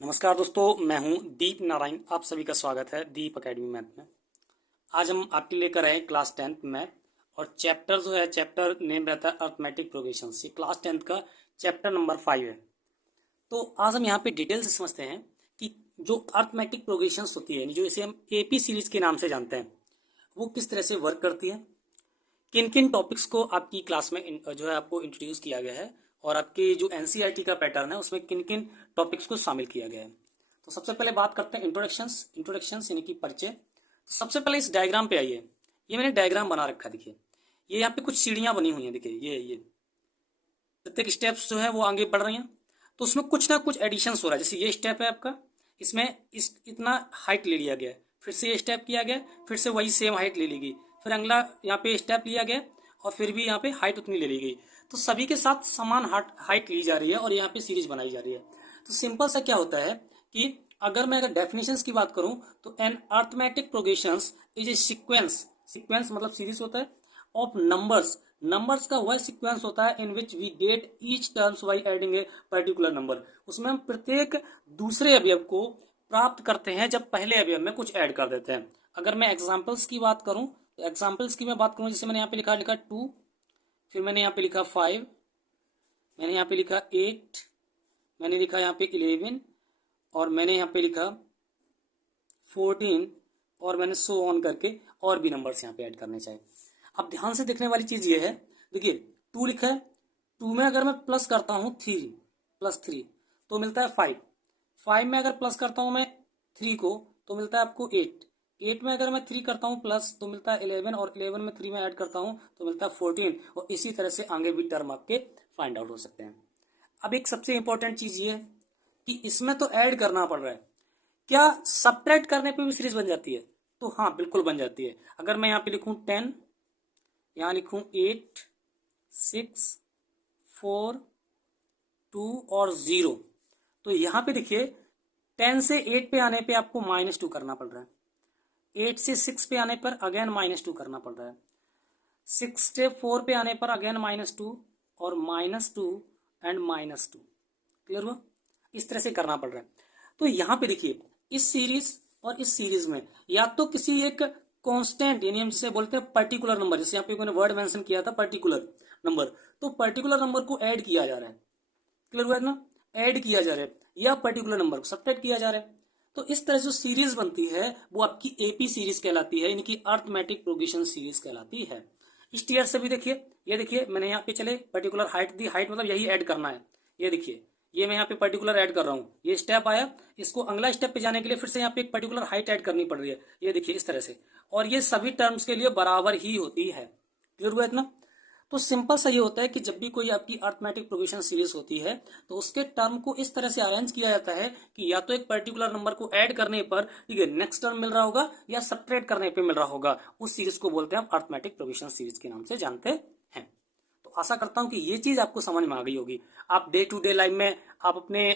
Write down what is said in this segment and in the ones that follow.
नमस्कार दोस्तों, मैं हूं दीप नारायण। आप सभी का स्वागत है दीप एकेडमी मैथ में। आज हम आपके लेकर आए क्लास 10th मैथ और चैप्टर जो है, चैप्टर नेम रहता है अर्थमेटिक प्रोग्रेशंस। ये क्लास 10th का चैप्टर नंबर 5 है। तो आज हम यहाँ पे डिटेल से समझते हैं कि जो अर्थमेटिक प्रोग्रेशंस होती है, जो इसे हम एपी सीरीज के नाम से जानते हैं, वो किस तरह से वर्क करती है, किन किन टॉपिक्स को आपकी क्लास में जो है आपको इंट्रोड्यूस किया गया है, और आपके जो एनसीईआरटी का पैटर्न है उसमें किन किन टॉपिक्स को शामिल किया गया है। तो सबसे पहले बात करते हैं इंट्रोडक्शंस यानी कि परिचय। तो सबसे पहले इस डायग्राम पे आइए। ये मैंने डायग्राम बना रखा है, देखिए। ये यहाँ पे कुछ सीढ़ियां बनी हुई हैं, देखिए ये प्रत्येक स्टेप्स जो है वो आगे बढ़ रही हैं। तो उसमें कुछ ना कुछ एडिशंस हो रहा है। जैसे ये स्टेप है आपका, इसमें इतना हाइट ले लिया गया है, फिर से ये स्टेप किया गया, फिर से वही सेम हाइट ले ली गई, फिर अगला यहाँ पे स्टेप लिया गया और फिर भी यहाँ पे हाइट उतनी ले ली गई। तो सभी के साथ समान हाइट ली जा रही है और यहाँ पे सीरीज बनाई जा रही है। तो सिंपल सा क्या होता है कि अगर डेफिनेशंस की बात करूं तो an arithmetic progressions is a sequence मतलब सीरीज होता है ऑफ नंबर्स का वह सीक्वेंस होता है in which we get each terms by adding a particular number. उसमें हम प्रत्येक दूसरे अवयव को प्राप्त करते हैं जब पहले अवयव में कुछ ऐड कर देते हैं। अगर मैं एग्जांपल्स की बात करूं तो एग्जांपल्स की मैं बात करूं, जैसे मैंने यहाँ पे लिखा 2, फिर मैंने यहाँ पे लिखा 5, मैंने यहाँ पे लिखा 8, मैंने लिखा यहाँ पे 11 और मैंने यहाँ पे लिखा 14 और मैंने सो ऑन करके और भी नंबर्स यहाँ पे ऐड करने चाहिए। अब ध्यान से देखने वाली चीज ये है, देखिए 2 लिखा है, 2 में अगर मैं प्लस करता हूँ 3 तो मिलता है 5 में अगर प्लस करता हूँ मैं 3 को तो मिलता है आपको 8 में अगर मैं 3 करता हूँ प्लस तो मिलता है 11 और 11 में 3 में ऐड करता हूँ तो मिलता है 14 और इसी तरह से आगे भी टर्म आपके फाइंड आउट हो सकते हैं। अब एक सबसे इंपॉर्टेंट चीज ये है कि इसमें तो ऐड करना पड़ रहा है, क्या सब्ट्रैक्ट करने पे भी सीरीज बन जाती है? तो हाँ, बिल्कुल बन जाती है। अगर मैं यहाँ पे लिखूं 10, यहाँ लिखूं 8, 6, 4, 2 और 0, तो यहाँ पे देखिए 10 से 8 पे आने पे आपको -2 करना पड़ रहा है, 8 से 6 पे आने पर अगेन -2 करना पड़ रहा है, 6 से 4 पे आने पर अगेन -2 और -2 एंड -2। क्लियर हुआ? इस तरह से करना पड़ रहा है। तो यहाँ पे देखिए इस सीरीज और इस सीरीज में या तो किसी एक कांस्टेंट यानी हम जिसे बोलते हैं पर्टिकुलर नंबर, जैसे यहाँ पे मैंने वर्ड मेंशन किया था पर्टिकुलर नंबर, तो पर्टिकुलर नंबर को ऐड किया जा रहा है। क्लियर हुआ ना? ऐड किया जा रहा है या पर्टिकुलर नंबर को सब्ट्रैक्ट किया जा रहा है। तो इस तरह से जो सीरीज बनती है वो आपकी एपी सीरीज कहलाती है, यानी कि अर्थमेटिक प्रोग्रेशन सीरीज कहलाती है। इस टीयर से भी देखिए, ये देखिए मैंने यहाँ पे चले पर्टिकुलर हाइट दी, हाइट मतलब यही ऐड करना है। ये देखिए ये मैं यहाँ पे पर्टिकुलर ऐड कर रहा हूँ, ये स्टेप आया, इसको अगला स्टेप पे जाने के लिए फिर से यहाँ पे एक पर्टिकुलर हाइट ऐड करनी पड़ रही है। ये देखिए इस तरह से, और ये सभी टर्म्स के लिए बराबर ही होती है। क्लियर हुआ इतना? तो सिंपल सा ये होता है कि जब भी कोई आपकी अर्थमेटिक प्रोग्रेशन सीरीज होती है तो उसके टर्म को इस तरह से अरेंज किया जाता है कि या तो एक पर्टिकुलर नंबर को ऐड करने पर ठीक है नेक्स्ट टर्म मिल रहा होगा या सब्ट्रैक्ट करने पे मिल रहा होगा। उस सीरीज को बोलते हैं हम अर्थमेटिक प्रोग्रेशन सीरीज के नाम से जानते हैं। तो आशा करता हूं कि ये चीज आपको समझ में आ गई होगी। आप डे टू डे लाइफ में आप अपने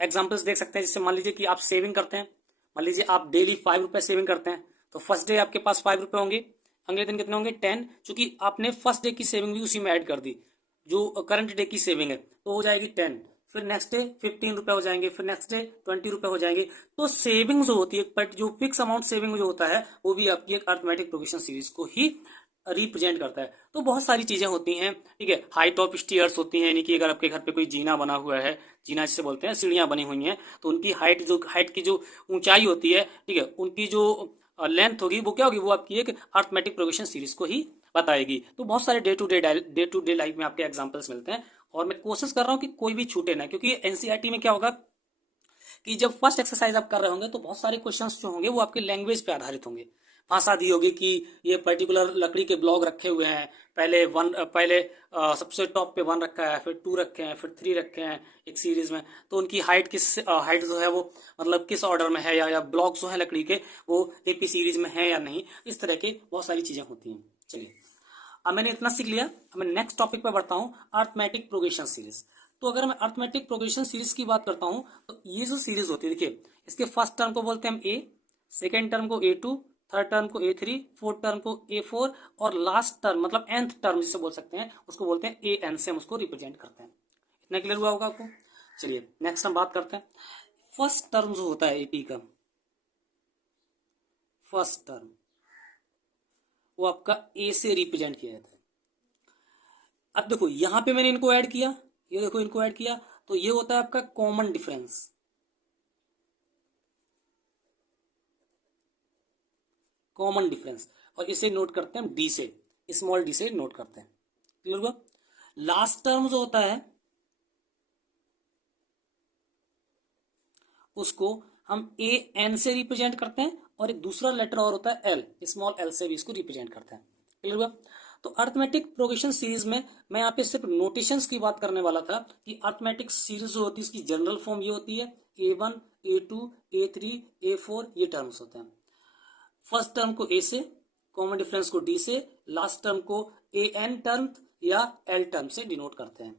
एग्जाम्पल्स देख सकते हैं। जैसे मान लीजिए कि आप सेविंग करते हैं, मान लीजिए आप डेली 5 रुपए सेविंग करते हैं, तो फर्स्ट डे आपके पास 5 रुपए होंगे, अगले दिन कितने होंगे 10, क्योंकि आपने फर्स्ट डे की सेविंग भी उसी में ऐड कर दी, जो करंट डे की सेविंग है, तो हो जाएगी 10। फिर नेक्स्ट डे 15 रुपए हो जाएंगे, फिर नेक्स्ट डे 20 रुपए हो जाएंगे। तो सेविंग जो होती है, बट जो फिक्स अमाउंट सेविंग जो होता है वो भी आपकी एक अर्थमेटिक प्रोग्रेशन सीरीज को ही रिप्रेजेंट करता है। तो बहुत सारी चीजें होती हैं, ठीक है। हाइट ऑफ स्टेयर्स होती हैं, यानी कि अगर आपके घर पे कोई जीना बना हुआ है, जीना जिसे बोलते हैं, सीढ़ियां बनी हुई हैं, तो उनकी हाइट की जो ऊंचाई होती है, ठीक है, उनकी जो लेंथ होगी वो क्या होगी, वो आपकी एक अर्थमेटिक प्रोग्रेशन सीरीज को ही बताएगी। तो बहुत सारे डे टू डे लाइफ में आपके एग्जाम्पल्स मिलते हैं और मैं कोशिश कर रहा हूँ कि कोई भी छूटे ना, क्योंकि एनसीईआरटी में क्या होगा कि जब फर्स्ट एक्सरसाइज आप कर रहे होंगे तो बहुत सारे क्वेश्चंस जो होंगे वो आपके लैंग्वेज पे आधारित होंगे। भाषा दी होगी कि ये पर्टिकुलर लकड़ी के ब्लॉक रखे हुए हैं, पहले सबसे टॉप पे 1 रखा है, फिर 2 रखे हैं, फिर 3 रखे हैं एक सीरीज में, तो उनकी हाइट जो है वो मतलब किस ऑर्डर में है, या ब्लॉक जो है लकड़ी के वो एपी सीरीज में है या नहीं। इस तरह की बहुत सारी चीजें होती हैं। चलिए, अब मैंने इतना सीख लिया, अब मैं नेक्स्ट टॉपिक पे बढ़ता हूँ, अर्थमेटिक प्रोग्रेशन सीरीज। तो अगर मैं अर्थमेटिक प्रोग्रेशन सीरीज की बात करता हूँ तो ये जो सीरीज होती है, देखिए इसके फर्स्ट टर्म को बोलते हैं हम ए, सेकेंड टर्म को A2, थर्ड टर्म को A3, फोर्थ टर्म को A4 और लास्ट टर्म मतलब nth टर्म जिसे बोल सकते हैं उसको बोलते हैं AN से हम उसको रिप्रेजेंट करते हैं। इतना क्लियर हुआ होगा आपको? चलिए नेक्स्ट हम बात करते हैं फर्स्ट टर्म जो होता है एपी का, फर्स्ट टर्म वो आपका ए से रिप्रेजेंट किया जाता है। अब देखो यहां पे मैंने इनको ऐड किया, ये देखो इनको ऐड किया, तो ये होता है आपका कॉमन डिफरेंस, कॉमन डिफरेंस, और इसे नोट करते हैं डी से, स्मॉल डी से नोट करते हैं। क्लियर हुआ? लास्ट टर्म जो होता है उसको हम ए एन से रिप्रेजेंट करते हैं, और एक दूसरा लेटर और होता है एल, स्मॉल एल से भी इसको रिप्रेजेंट करते हैं। क्लियर हुआ? तो अर्थमेटिक प्रोग्रेशन सीरीज में मैं यहाँ पे सिर्फ नोटेशंस की बात करने वाला था कि अर्थमेटिक सीरीज जो होती है इसकी जनरल फॉर्म ये होती है A1, A2, A3, A4, ये टर्म्स होते हैं। फर्स्ट टर्म को ए से, कॉमन डिफरेंस को डी से, लास्ट टर्म को ए एन टर्म या एल टर्म से डिनोट करते हैं।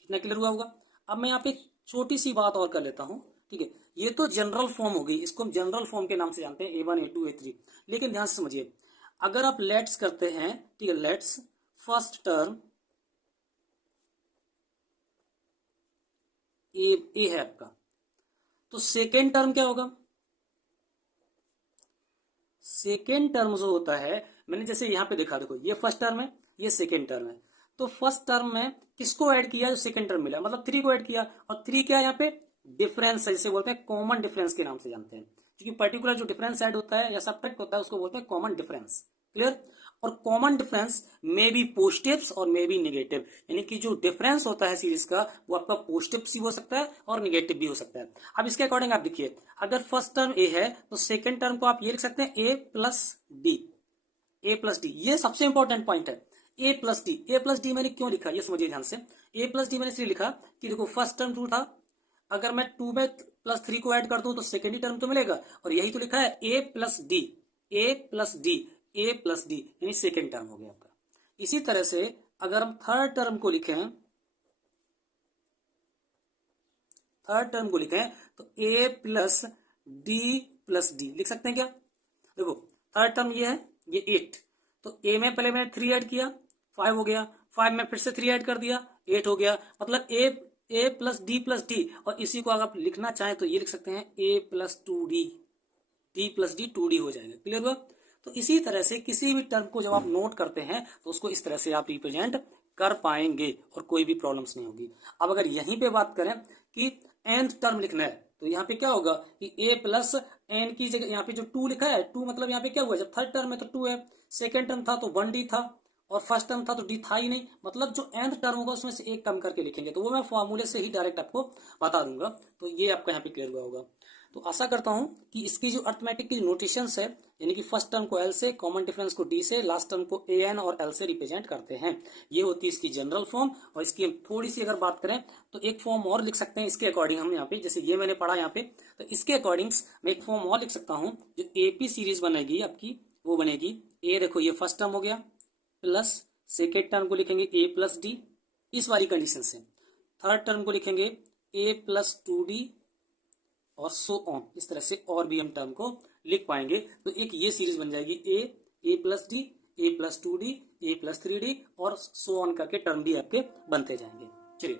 इतना क्लियर हुआ होगा? अब मैं यहाँ पे छोटी सी बात और कर लेता हूँ, ठीक है? ये तो जनरल फॉर्म हो गई, इसको हम जनरल फॉर्म के नाम से जानते हैं A1, A2, A3। लेकिन ध्यान से समझिए, अगर आप लेट्स करते हैं, ठीक है, लेट्स फर्स्ट टर्म ए है आपका, तो सेकेंड टर्म क्या होगा? सेकेंड टर्म जो होता है, मैंने जैसे यहां पे देखा, देखो ये फर्स्ट टर्म है, ये सेकेंड टर्म है, तो फर्स्ट टर्म में किसको ऐड किया? जो सेकेंड टर्म मिला, मतलब 3 को ऐड किया, और 3 क्या है यहाँ पे? डिफरेंस है, जिसे बोलते हैं कॉमन डिफरेंस के नाम से जानते हैं, क्योंकि पर्टिकुलर जो डिफरेंस ऐड होता है या सब्ट्रैक्ट होता है उसको बोलते हैं कॉमन डिफरेंस। क्लियर? और कॉमन डिफरेंस में बी पॉजिटिव्स और में बी नेगेटिव, यानी कि जो डिफरेंस होता है सीरीज का वो आपका पॉजिटिव भी हो सकता है और नेगेटिव भी हो सकता है। अब इसके अकॉर्डिंग आप देखिए, अगर फर्स्ट टर्म ए है तो सेकेंड टर्म को आप ये लिख सकते हैं A plus D, A plus D, ये सबसे इंपॉर्टेंट पॉइंट है, ए प्लस डी। ए प्लस डी मैंने क्यों लिखा ये समझिए ध्यान से। ए प्लस डी मैंने इसलिए लिखा कि देखो फर्स्ट टर्म 2 था, अगर मैं 2 में +3 को ऐड कर दूं तो सेकेंड ही टर्म तो मिलेगा, और यही तो लिखा है ए प्लस डी, ए प्लस डी, ए प्लस डी, यानी सेकेंड टर्म हो गया आपका। इसी तरह से अगर हम थर्ड टर्म को लिखें, थर्ड टर्म को लिखें तो ए प्लस डी लिख सकते हैं क्या? देखो थर्ड टर्म ये है, ये 8, तो ए में पहले मैंने 3 ऐड किया, 5 हो गया, 5 में फिर से 3 ऐड कर दिया, 8 हो गया, मतलब ए प्लस डी, और इसी को अगर आप लिखना चाहें तो ये लिख सकते हैं A plus 2D, D plus D 2D हो जाएगा। क्लियर हुआ? तो इसी तरह से किसी भी टर्म को जब आप नोट करते हैं तो उसको इस तरह से आप रिप्रेजेंट कर पाएंगे और कोई भी प्रॉब्लम्स नहीं होगी। अब अगर यहीं पे बात करें कि nth टर्म लिखना है तो यहाँ पे क्या होगा कि a प्लस एन की जगह यहाँ पे जो 2 लिखा है, 2 मतलब यहाँ पे क्या हुआ, जब थर्ड टर्म है तो 2 है, सेकेंड टर्म था तो 1D था, और फर्स्ट टर्म था तो डी था ही नहीं, मतलब जो nth टर्म होगा उसमें से एक कम करके लिखेंगे, तो वो मैं फॉर्मूले से ही डायरेक्ट आपको बता दूंगा। तो ये आपका यहाँ पे क्लियर हुआ होगा। तो आशा करता हूं कि इसकी जो अर्थमेटिक की नोटेशंस है, यानी कि फर्स्ट टर्म को एल से, कॉमन डिफरेंस को डी से, लास्ट टर्म को ए एन और एल से रिप्रेजेंट करते हैं, ये होती है इसकी जनरल फॉर्म। और इसकी हम थोड़ी सी अगर बात करें तो एक फॉर्म और लिख सकते हैं इसके अकॉर्डिंग हम यहाँ पे, जैसे ये मैंने पढ़ा यहाँ पे, तो इसके अकॉर्डिंग्स मैं एक फॉर्म और लिख सकता हूँ, जो एपी सीरीज बनेगी आपकी वो बनेगी ए, देखो ये फर्स्ट टर्म हो गया, प्लस सेकेंड टर्म को लिखेंगे ए प्लस डी, इस वाली कंडीशन से, थर्ड टर्म को लिखेंगे ए प्लस 2D, और सो ऑन, इस तरह से और भी हम टर्म को लिख पाएंगे। तो एक ये सीरीज बन जाएगी ए प्लस डी, ए प्लस 2D, ए प्लस 3D, और सो ऑन करके टर्म भी आपके बनते जाएंगे। चलिए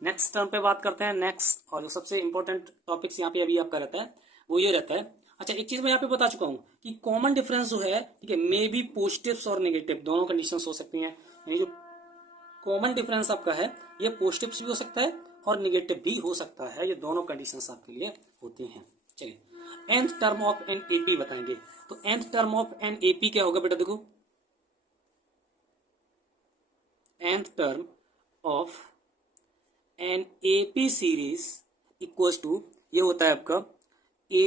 नेक्स्ट टर्म पे बात करते हैं। नेक्स्ट और जो सबसे इंपॉर्टेंट टॉपिक्स यहाँ पे अभी आपका रहता है वो ये रहता है, अच्छा एक चीज मैं यहाँ पे बता चुका हूँ कि कॉमन डिफरेंस जो है, ठीक है, मे बी पॉजिटिव्स और नेगेटिव दोनों कंडीशन हो सकती हैं। यानी जो कॉमन डिफरेंस आपका है ये पॉजिटिव्स भी हो सकता है और निगेटिव भी हो सकता है, ये दोनों कंडीशंस आपके लिए होती हैं। चलिए nth term of an AP बताएंगे, तो nth term of an AP क्या होगा बेटा, देखो nth term of an AP series equals to, ये होता है आपका ए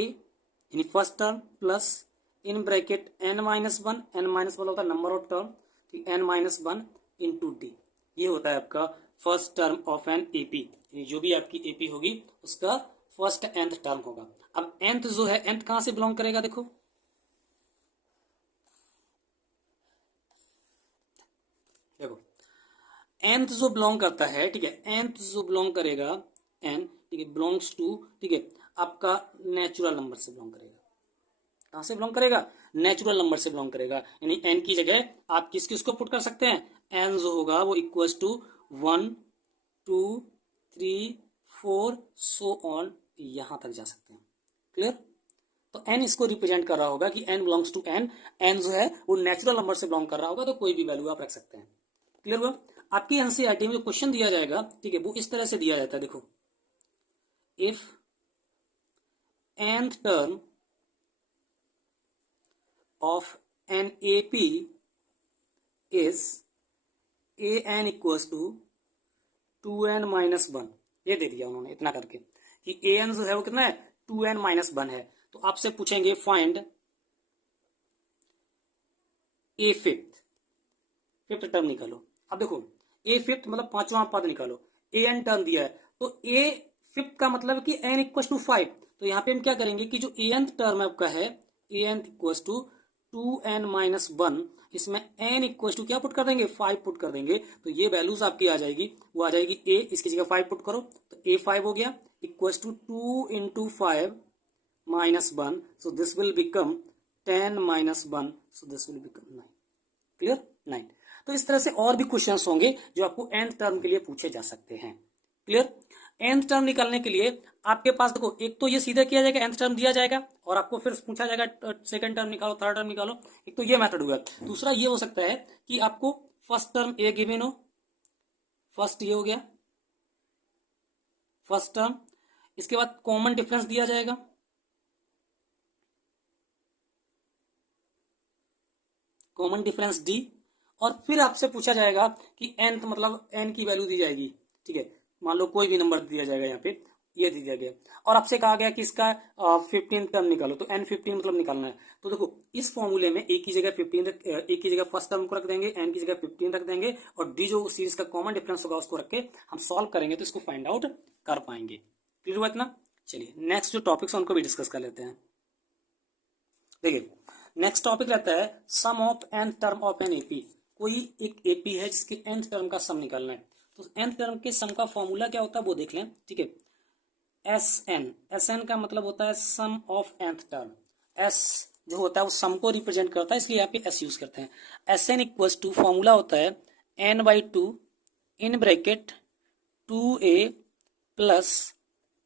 यानी first term plus in bracket n minus one, n minus one होता है नंबर ऑफ टर्म, ठीक, n minus one into d, ये होता है आपका first term of an AP, जो भी आपकी एपी होगी उसका फर्स्ट nth टर्म होगा। अब nth जो है, nth कहां से बिलोंग करेगा, देखो देखो nth जो बिलोंग करता है, ठीक है, nth जो बिलोंग करेगा n, ठीक है, बिलोंग्स टू, ठीक है, आपका नेचुरल नंबर से बिलोंग करेगा। कहां से बिलोंग करेगा? नेचुरल नंबर से बिलोंग करेगा, यानी n की जगह आप किस किस को पुट कर सकते हैं, n जो होगा वो इक्वल्स टू 1 2 3 4 सो ऑन यहां तक जा सकते हैं। क्लियर? तो n इसको रिप्रेजेंट कर रहा होगा कि n belongs to n, n जो है वो नेचुरल नंबर से बिलोंग कर रहा होगा, तो कोई भी वैल्यू आप रख सकते हैं। क्लियर हुआ? आपकी एनसीईआरटी में जो क्वेश्चन दिया जाएगा, ठीक है, वो इस तरह से दिया जाता है। देखो, if nth term of an AP is an equals to 2n-1, ये दे दिया उन्होंने इतना करके कि an जो है वो कितना है, 2n-1 है। तो आपसे पूछेंगे फाइंड ए फिफ्थ टर्म निकालो। अब देखो, ए फिफ्थ मतलब पांचवा पद निकालो, ए एन टर्म दिया है, तो ए फिफ्थ का मतलब कि एन इक्वल टू 5। तो यहाँ पे हम क्या करेंगे कि जो ए एंथ टर्म आपका है, ए एंथ इक्वल टू 2n-1, इसमें n इक्वल टू क्या पुट कर देंगे, 5 पुट कर देंगे। तो ये वैल्यूज आपकी आ जाएगी, वो आ जाएगी a, इसकी जगह 5 पुट करो तो a 5 हो गया, equal to 2 into 5-1, so this will become 10-1, so this will become 9। Clear? 9। तो इस तरह से और भी क्वेश्चंस होंगे जो आपको nth टर्म के लिए पूछे जा सकते हैं। क्लियर? nth टर्म निकालने के लिए आपके पास देखो, एक तो ये सीधा किया जाएगा, nth टर्म दिया जाएगा और आपको फिर पूछा जाएगा सेकंड टर्म निकालो, थर्ड टर्म निकालो। एक तो ये मेथड हुआ। दूसरा ये हो सकता है कि आपको फर्स्ट टर्म ए गिवन हो, फर्स्ट ये हो गया फर्स्ट टर्म, इसके बाद कॉमन डिफरेंस दिया जाएगा, कॉमन डिफरेंस डी, और फिर आपसे पूछा जाएगा कि nth मतलब n की वैल्यू दी जाएगी। ठीक है, मान लो कोई भी नंबर दिया जाएगा, यहाँ पे ये दिया गया और आपसे कहा गया कि इसका 15 टर्म निकालो, तो n15 मतलब निकालना है। तो देखो, इस फॉर्मूले में एक की जगह 15 एक की जगह फर्स्ट टर्म को रख देंगे, n की जगह 15 रख देंगे और डी जो सीरीज का कॉमन डिफरेंस होगा उसको रख के हम सॉल्व करेंगे तो इसको फाइंड आउट कर पाएंगे। क्लियर हुआ इतना? चलिए नेक्स्ट जो टॉपिक्स है उनको भी डिस्कस कर लेते हैं। देखिए, नेक्स्ट टॉपिक रहता है sum of nth term of an AP. कोई एक एपी है जिसके nth टर्म का सम निकालना है, तो nth टर्म के सम का फॉर्मूला क्या होता है वो देख लें। ठीक है, एस एन का मतलब होता है sum of nth term. S जो होता है वो सम को रिप्रेजेंट करता है, इसलिए यहाँ पे एस यूज करते हैं। S n equals to formula होता है n/2 in bracket 2a plus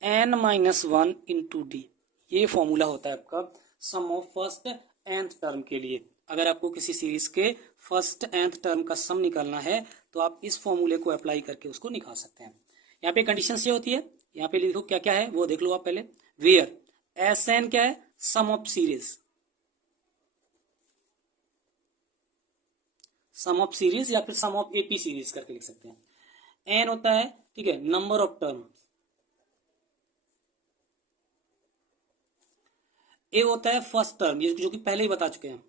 n-1 into d. ये फॉर्मूला होता है आपका sum of first nth term के लिए। अगर आपको किसी सीरीज के फर्स्ट nth टर्म का सम निकालना है तो आप इस फॉर्मूले को अप्लाई करके उसको निकाल सकते हैं। यहाँ पे कंडीशन ये होती है, यहाँ पे लिखो क्या क्या है वो देख लो आप पहले। वेयर एस एन क्या है, sum of series, sum of series या फिर सम ऑफ एपी सीरीज करके लिख सकते हैं। एन होता है, ठीक है, नंबर ऑफ टर्म, ए होता है फर्स्ट टर्म, ये जो कि पहले ही बता चुके हैं,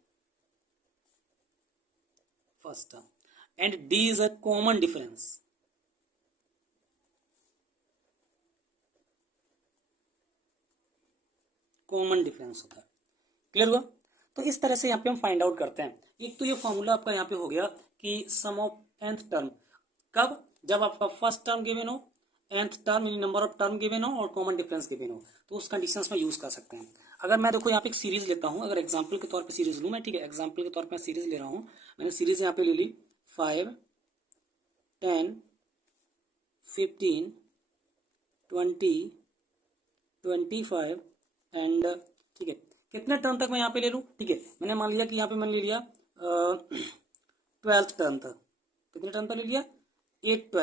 first term, and D is a common difference. Common difference होता है। क्लियर हुआ? तो इस तरह से यहाँ पे हम फाइंड आउट करते हैं। एक तो ये फॉर्मूला आपका यहाँ पे हो गया कि सम ऑफ nth टर्म कब, जब आपका फर्स्ट टर्म गिवन हो, nth टर्म यानी नंबर ऑफ टर्म गिवन हो और कॉमन डिफरेंस गिवन हो, तो उस कंडीशंस में यूज कर सकते हैं। अगर मैं देखो यहाँ पे एक सीरीज लेता हूँ, अगर एग्जाम्पल के तौर पे सीरीज लूँ मैं, ठीक है, एग्जाम्पल के तौर पे सीरीज ले रहा हूँ, मैंने सीरीज यहाँ पे ले ली 5, 10, 15, 20, 25 एंड, ठीक है, कितने टर्म तक मैं यहाँ पे ले लूँ, ठीक है, मैंने मान लिया कि यहाँ पे मैंने ले लिया 12th टर्म तक। कितने टर्म तक ले लिया, 8,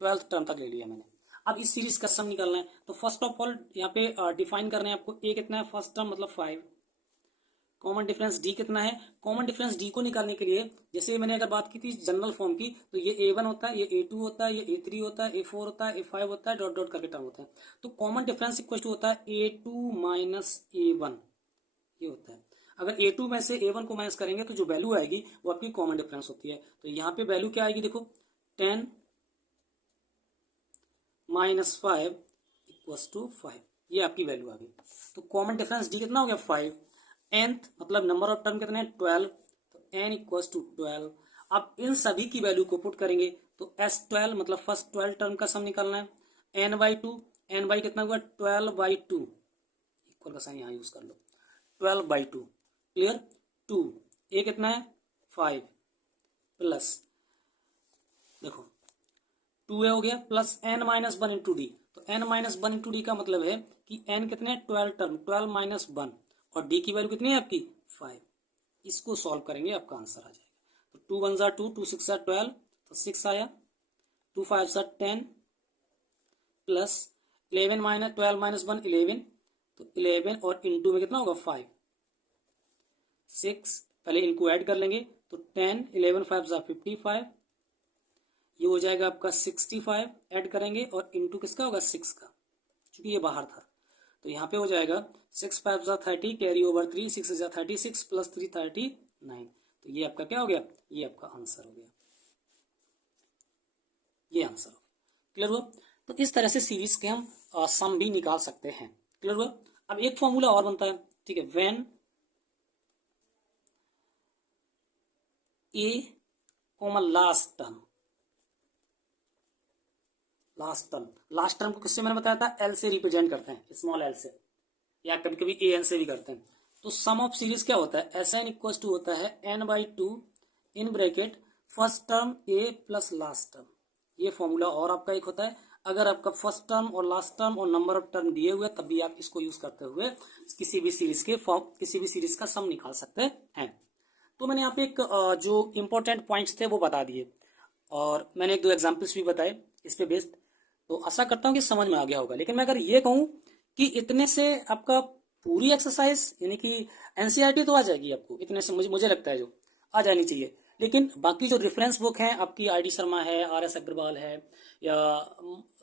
12th टर्म तक ले लिया मैंने। अब इस सीरीज का सम निकालना है, तो फर्स्ट ऑफ ऑल यहाँ पे डिफाइन करना है आपको, ए कितना है, फर्स्ट टर्म मतलब 5, कॉमन डिफरेंस डी कितना है। कॉमन डिफरेंस डी को निकालने के लिए, जैसे मैंने अगर बात की थी जनरल फॉर्म की, तो ये a1 होता है, ये a2 होता है, ये a3 होता है, a4 होता है, a5 होता है, डॉट डॉट करके टर्म होता है। तो कॉमन डिफरेंस इक्वल टू होता है a2 माइनस a1, ये होता है। अगर a2 में से a1 को माइनस करेंगे तो जो वैल्यू आएगी वो आपकी कॉमन डिफरेंस होती है। तो यहाँ पे वैल्यू क्या आएगी, देखो 10 माइनस 5 इक्वल्स टू 5, ये आपकी वैल्यू आ गई। तो कॉमन डिफरेंस डी कितना हो गया, 5। nth मतलब नंबर ऑफ टर्म कितने हैं, 12, तो n इक्वल्स टू 12। अब इन सभी की वैल्यू को पुट करेंगे तो s12 मतलब फर्स्ट 12 टर्म का सम निकालना है, n/2, n कितना हुआ 12/2, इक्वल का साइन यहाँ यूज कर लो, 12/2। क्लियर? 2 ए कितना है 5 प्लस, देखो 2a हो गया प्लस n-1 इंटू डी। तो n-1 इंटू डी का मतलब है कि n कितने 12 टर्म, 12 माइनस 1, और d की वैल्यू कितनी है आपकी 5। इसको सॉल्व करेंगे, आपका आंसर आ जाएगा। तो 2 1 ज़ा 2, 2 6 ज़ा 12, तो 6 आया, 2 5 ज़ा 10 प्लस 11 माइनस 12 माइनस 1 11, तो 11 और इंटू में कितना होगा 5 6, पहले इनको ऐड कर लेंगे तो 10 11 5 ज़ा 55, ये हो जाएगा आपका 65, ऐड करेंगे और इंटू किसका होगा 6 का, क्योंकि ये बाहर था। तो यहाँ पे हो जाएगा 6 5 ज़ा 30, कैरी ओवर 3, 6 ज़ा 36 प्लस 3 39। तो ये आपका क्या हो गया, ये आपका आंसर हो गया, ये आंसर हो गया। क्लियर हुआ। तो इस तरह से सीरीज के हम सम भी निकाल सकते हैं। क्लियर हुआ। अब एक फॉर्मूला और बनता है, ठीक है, when A common last term, last term को किससे मैंने बताया था, एल से रिप्रेजेंट करते हैं, स्मॉल एल से, या कभी कभी ए एन से भी करते हैं। तो सम ऑफ सीरीज क्या होता है, एस एन इक्वल टू होता है n/2 in bracket first term A plus last term. ये फॉर्मूला और आपका एक होता है, अगर आपका फर्स्ट टर्म और लास्ट टर्म और नंबर ऑफ टर्म दिए हुए, तब भी आप इसको यूज करते हुए किसी भी सीरीज का सम निकाल सकते हैं। तो मैंने यहाँ पे एक जो इम्पोर्टेंट पॉइंट्स थे वो बता दिए, और मैंने एक दो एग्जाम्पल्स भी बताए इस पे बेस्ड। तो आशा करता हूँ कि समझ में आ गया होगा। लेकिन मैं अगर ये कहूँ कि इतने से आपका पूरी एक्सरसाइज यानी कि एनसीईआरटी तो आ जाएगी आपको, इतने से मुझे लगता है जो आ जानी चाहिए। लेकिन बाकी जो रेफरेंस बुक हैं आपकी, आर डी शर्मा है, आर एस अग्रवाल है, या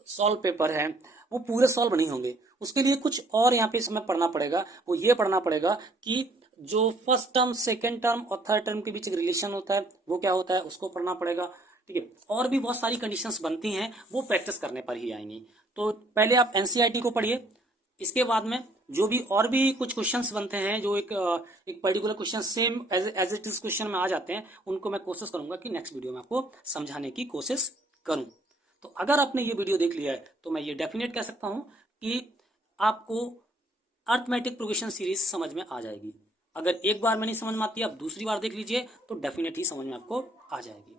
सॉल्व पेपर है, वो पूरे सॉल्व नहीं होंगे। उसके लिए कुछ और यहाँ पे इसमें पढ़ना पड़ेगा। वो ये पढ़ना पड़ेगा कि जो फर्स्ट टर्म, सेकेंड टर्म और थर्ड टर्म के बीच एक रिलेशन होता है, वो क्या होता है, उसको पढ़ना पड़ेगा। ठीक है, और भी बहुत सारी कंडीशंस बनती हैं, वो प्रैक्टिस करने पर ही आएंगी। तो पहले आप एनसीईआरटी को पढ़िए, इसके बाद में जो भी और भी कुछ क्वेश्चंस बनते हैं, जो एक particular question same as it is question में आ जाते हैं, उनको मैं कोशिश करूंगा कि नेक्स्ट वीडियो में आपको समझाने की कोशिश करूं। तो अगर आपने ये वीडियो देख लिया है तो मैं ये डेफिनेट कह सकता हूं कि आपको अर्थमेटिक प्रोग्रेशन सीरीज समझ में आ जाएगी। अगर एक बार में नहीं समझ में आती, आप दूसरी बार देख लीजिए तो डेफिनेट ही समझ में आपको आ जाएगी।